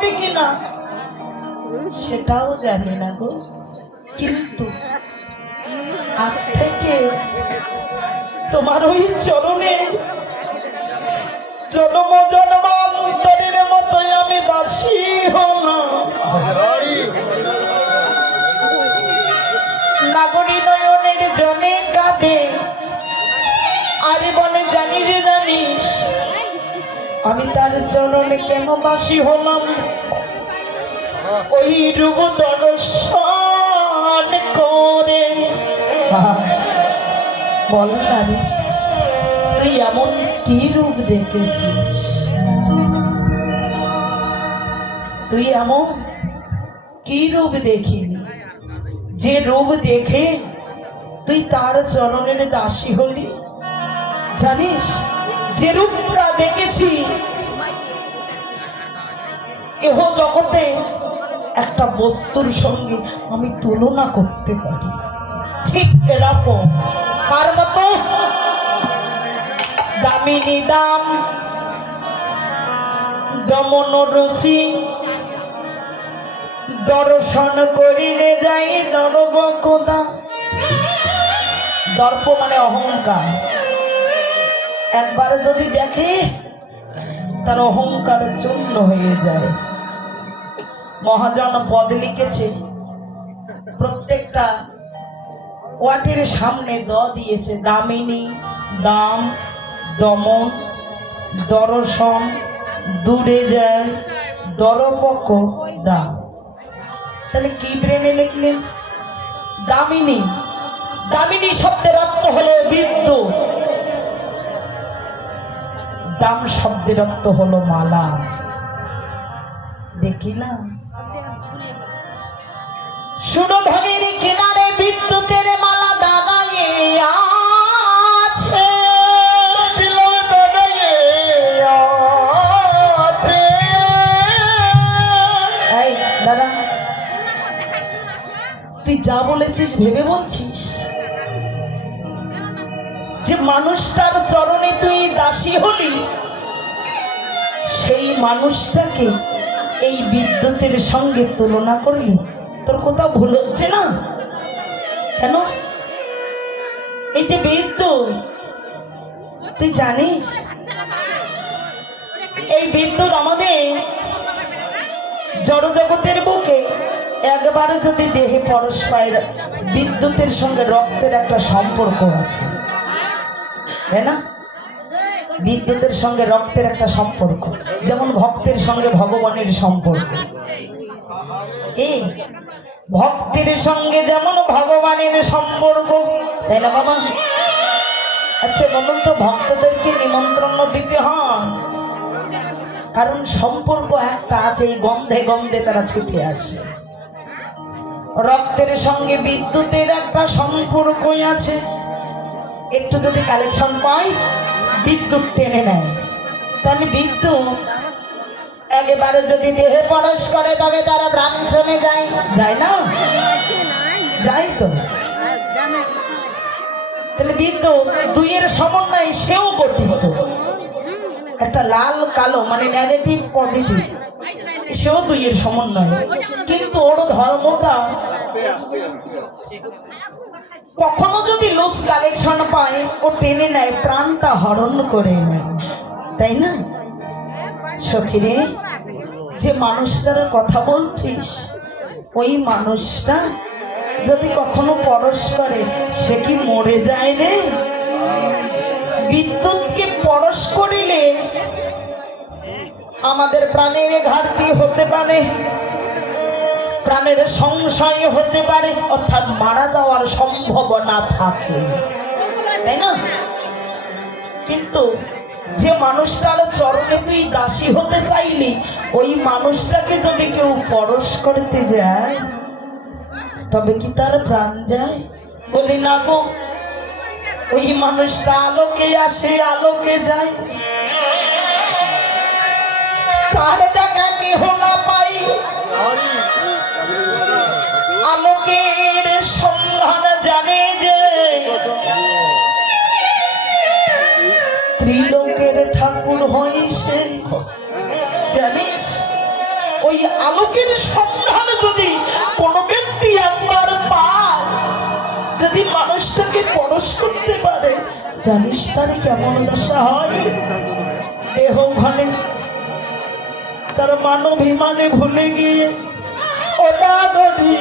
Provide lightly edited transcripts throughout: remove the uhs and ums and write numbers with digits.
হবে কিনা সেটাও জানি না গো, কিন্তু আজ থেকে তোমার ওই চরণে জন্ম জন্মান্তরের মতোই আমি দাসী হলাম। নাগরী নয়নের জলে কাঁদে আরে বলে জানি রে জানিস আমি তার চরণে কেন দাসী হলাম? ওই রূপ দর্শন করে বল না রে তুই এমন কি রূপ দেখেছিস? তুই এমন কি রূপ দেখিনি যে রূপ দেখে তুই তার চরণের দাসী হলি? জানিস যে রূপটা দেখেছি এহ জগতে একটা বস্তুর সঙ্গে আমি তুলনা করতে পারি, ঠিক এরকম কার মতো? দামিনী দাম দমন রসি দর্শন করিলে যাই দর্প কোদা। দর্প মানে অহংকার, একবার যদি দেখে তার অহংকার শূন্য হয়ে যায়। মহাজন পদ লিখেছে, প্রত্যেকটা ওয়াটের সামনে দ দিয়েছে, দামিনী দাম দমন দর্শন দূরে যায় দরপক দা। তাহলে কি ব্রেনে লিখলেন? দামিনী। দামিনী শব্দের অর্থ হলো বিদ্যুৎ, দাম শব্দের অর্থ হলো মালা। দেখিলা সুরধনের কিনারে বিদ্যুতের মালা দাঁড়ায়ে আছে, এই দাদা তুই যা বলেছিস ভেবে বলছিস? যে মানুষটার চরণে তুই দাসী হলি, সেই মানুষটাকে এই বিদ্যুতের সঙ্গে তুলনা করলি? তোর কোথাও ভুল হচ্ছে না কেন? এই যে বিদ্যুৎ তুই জানিস এই বিদ্যুৎ আমাদের জড়জগতের বুকে একবারে যদি দেহে পরশ পায়, বিদ্যুতের সঙ্গে রক্তের একটা সম্পর্ক আছে, তাই না? বিদ্যুতের সঙ্গে রক্তের একটা সম্পর্ক, যেমন ভক্তের সঙ্গে ভগবানের সম্পর্ক। কি ভক্তের সঙ্গে যেমন ভগবানের সম্পর্ক, তাই না বাবা? আচ্ছা বলুন তো, ভক্তদেরকে নিমন্ত্রণ দিতে হয় কারণ সম্পর্ক একটা আছে, এই গন্ধে গন্ধে তারা ছুটে আসে। রক্তের সঙ্গে বিদ্যুতের একটা সম্পর্কই আছে, একটু যদি কালেকশন পায় বিদ্যুৎ টেনে নেয়। তাহলে বিদ্যুৎ একেবারে যদি দেহে প্রবেশ করে তবে তারা ব্রাহ্মণে যায়, যায় না? যাই তো। তাহলে বিদ্যুৎ দুইয়ের সমন্বয় সেও গঠিত, একটা লাল কালো মানে নেগেটিভ পজিটিভ, সেও দুইয়ের সমন্বয়। কিন্তু ওর ধর্মটা কখনো যদি লুজ কালেকশন পায় ও টেনে নেয়, প্রাণটা হরণ করে নেয়, তাই না? সখীরে, যে মানুষটার কথা বলছিস ওই মানুষটা যদি কখনো পরশ করে সে কি মরে যায় রে? বিদ্যুৎকে পরশ করিলে আমাদের প্রাণের ঘাটতি হতে পারে, প্রাণের সংশয় হতে পারে, অর্থাৎ মারা যাওয়ার সম্ভাবনা থাকে, তাই না? কিন্তু যে মানুষটার চরণে তুই দাসী হতে চাইলি, ওই মানুষটাকে যদি কেউ পরশ করতে যায় তবে কি তার প্রাণ যায়? বলি না গো, ওই মানুষটা আলোকে আসে আলোকে যায়, তার দেখা কেহ না পাই, আলোকের সন্ধান জানে যে ত্রিলোকের ঠাকুর হই সে। জানিস ওই আলোকের সন্ধান যদি কোনো ব্যক্তি একবার পায়, যদি মানুষটাকে পরশ করতে পারে, জানিস তার কেমন দশা হয়? দেহ ঘনে তার মানবিমানে ভুলে গিয়ে ওটা গরি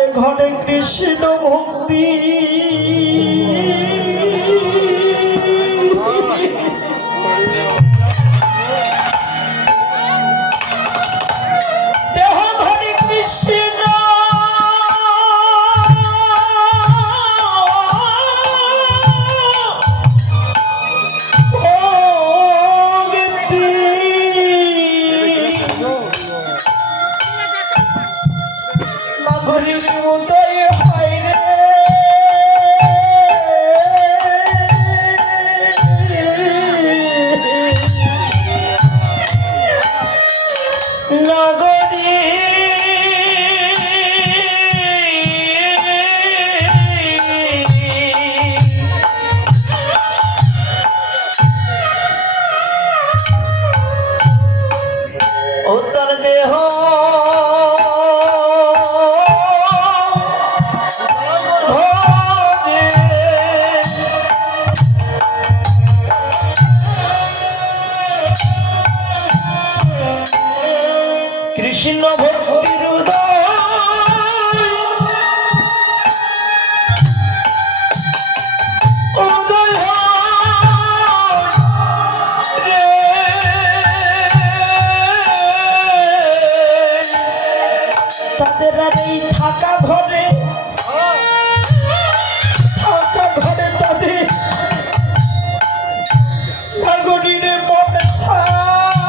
এ ঘরে কৃষ্ণ ভক্তি দেহ ঘরে কৃষ্ণ উদয় হয় রে নগরী উত্তর দেহ কৃষ্ণ ভক্তির উদয় উদয় রে তাদের আর এই থাকা ঘরে তাদের নাগরীরে মনে থাকে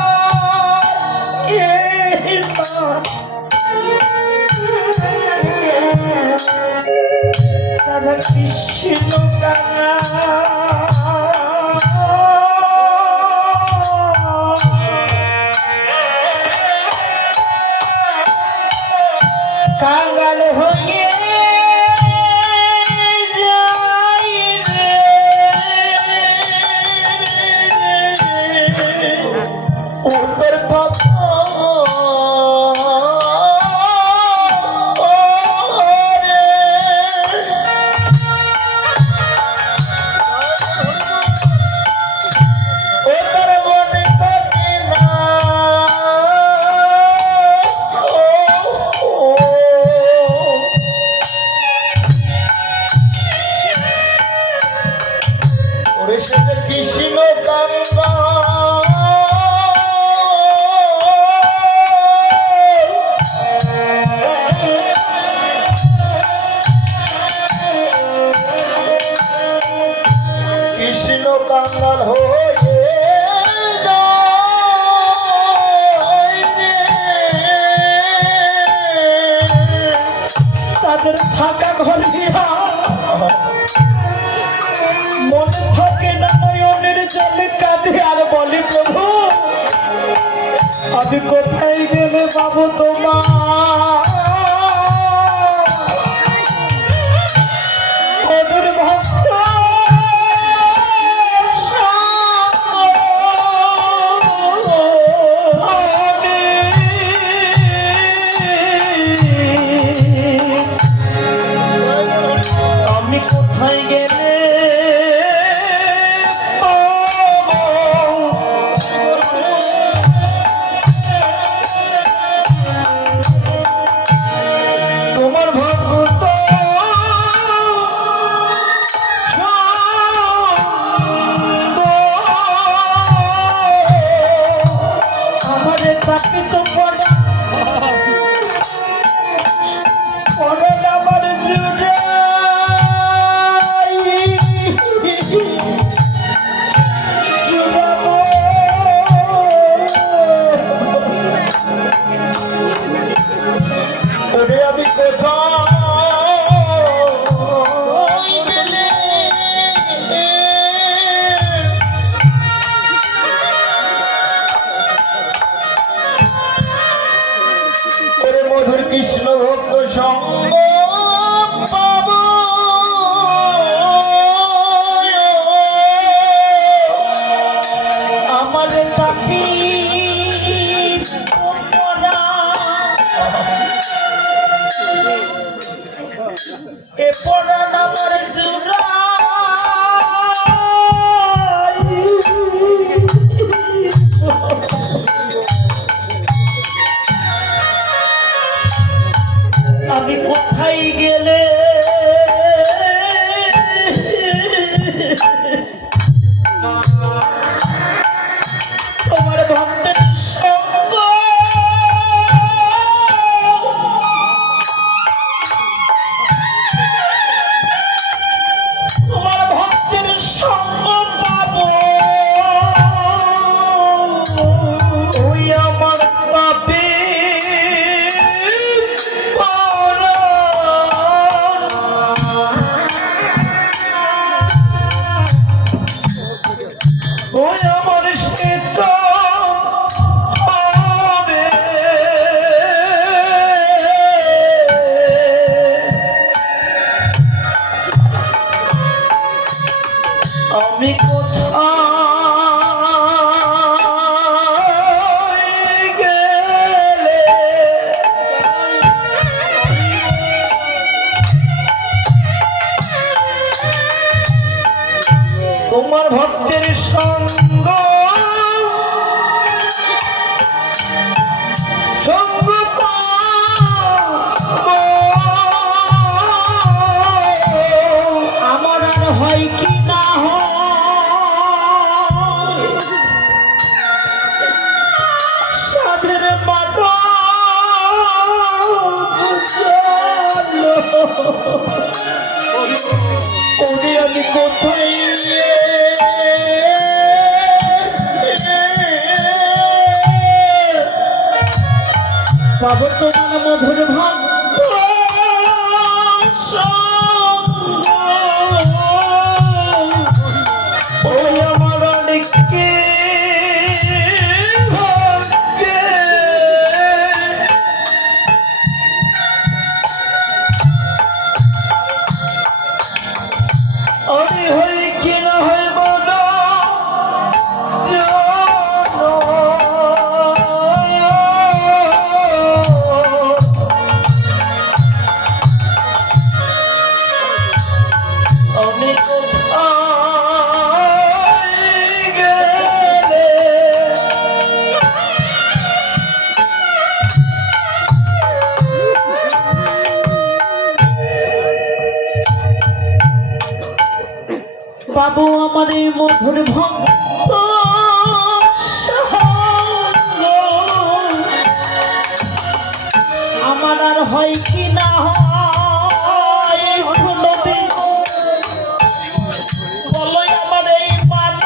তারা কৃষ্ণ কাঙা কাঙ্গাল হয়ে যাই রে উত্তর কৃষ্ণ কাঙ্গা কৃষ্ণ কাঙ্গাল হয়ে তাদের থাকা ঘরে মনে থাকে না, নয়নের জলে কাঁদে আর বলে প্রভু আমি কোথায় গেলে পাবো তোমার ওদের ভক্ত আমি কোথায় গেলে মধুর কৃষ্ণ ভক্ত সঙ্গ পাব আমার তাপি আমি কোথায় গেলে তোমার ভক্তের সঙ্গ তোমার ভক্তের সঙ্গ পাবো ওই আমার পাপে ওই আমার শ্বেত হবে আমি কোথায় গেলে তোমার ভক্তের সঙ্গ সঙ্গ পাবো আমার আর হয় কি না হয় সাধের মানব ওরে আমি কোথায় পাবো তোমার মধুর ভক্ত সঙ্গ ওই আমার অনেককে ভাগ্যে আমি হই কি না হয় বলো আমি কোথায় গেলে পাবো আমার এই মধুর ভক্ত সঙ্গ আমার আর হয় কি না হয় কোনোদিন বলো আমার এই মানব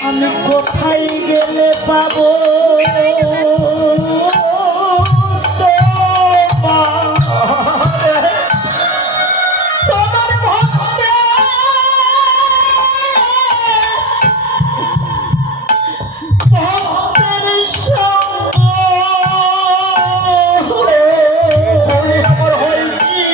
আমি কোথায় গেলে পাবো তোমার ভক্তের সঙ্গ আমার হয় কি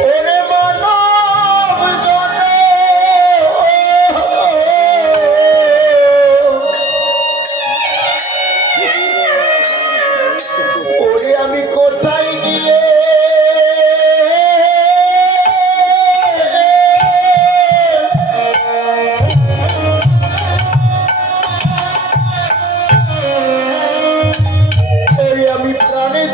ওরে মানব জনে ওরে আমি কোথায় গিয়ে ওরে আমি প্রাণে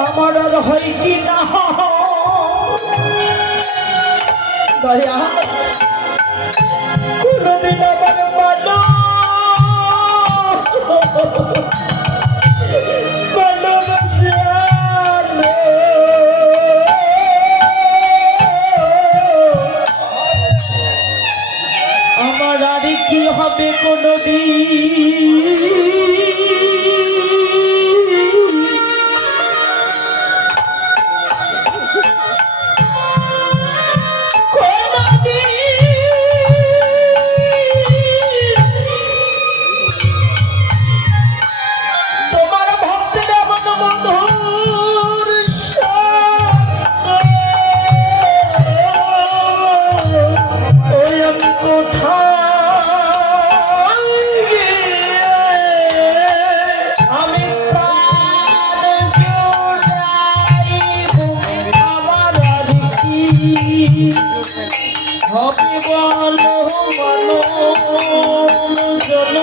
আমার আর হয় কি না দয়া কোনদিন আমার মানো আমার আর কি হবে কোনদিন কোথায় হবে বলো মানব জন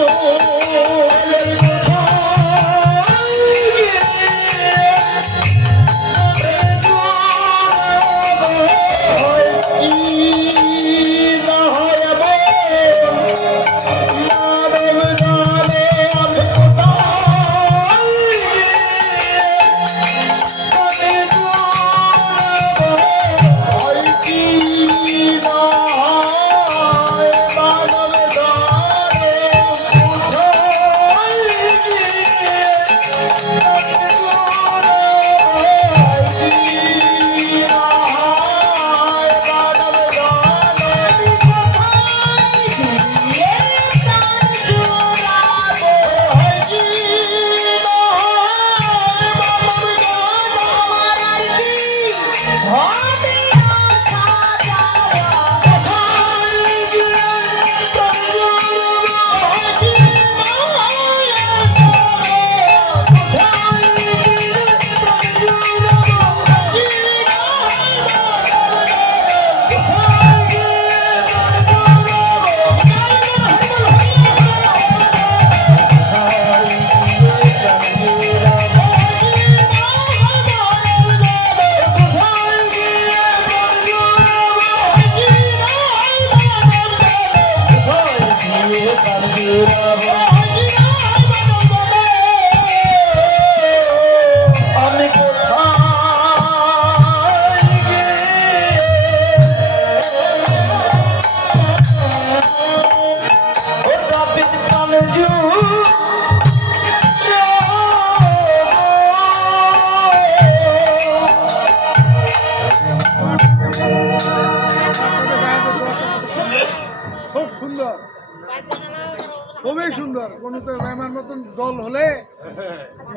খুবই সুন্দর। কোন তো আমার মতন দল হলে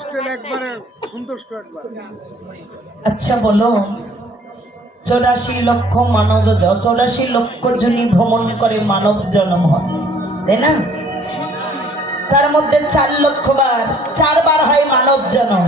স্টেল একবারে সন্তুষ্ট একবার। আচ্ছা বলো, 84 লক্ষ মানব 84 লক্ষ জনই ভ্রমণ করে মানব জন্ম হয়, তাই না? তার মধ্যে 4 লক্ষ বার 4 বার হয় মানব জন্ম।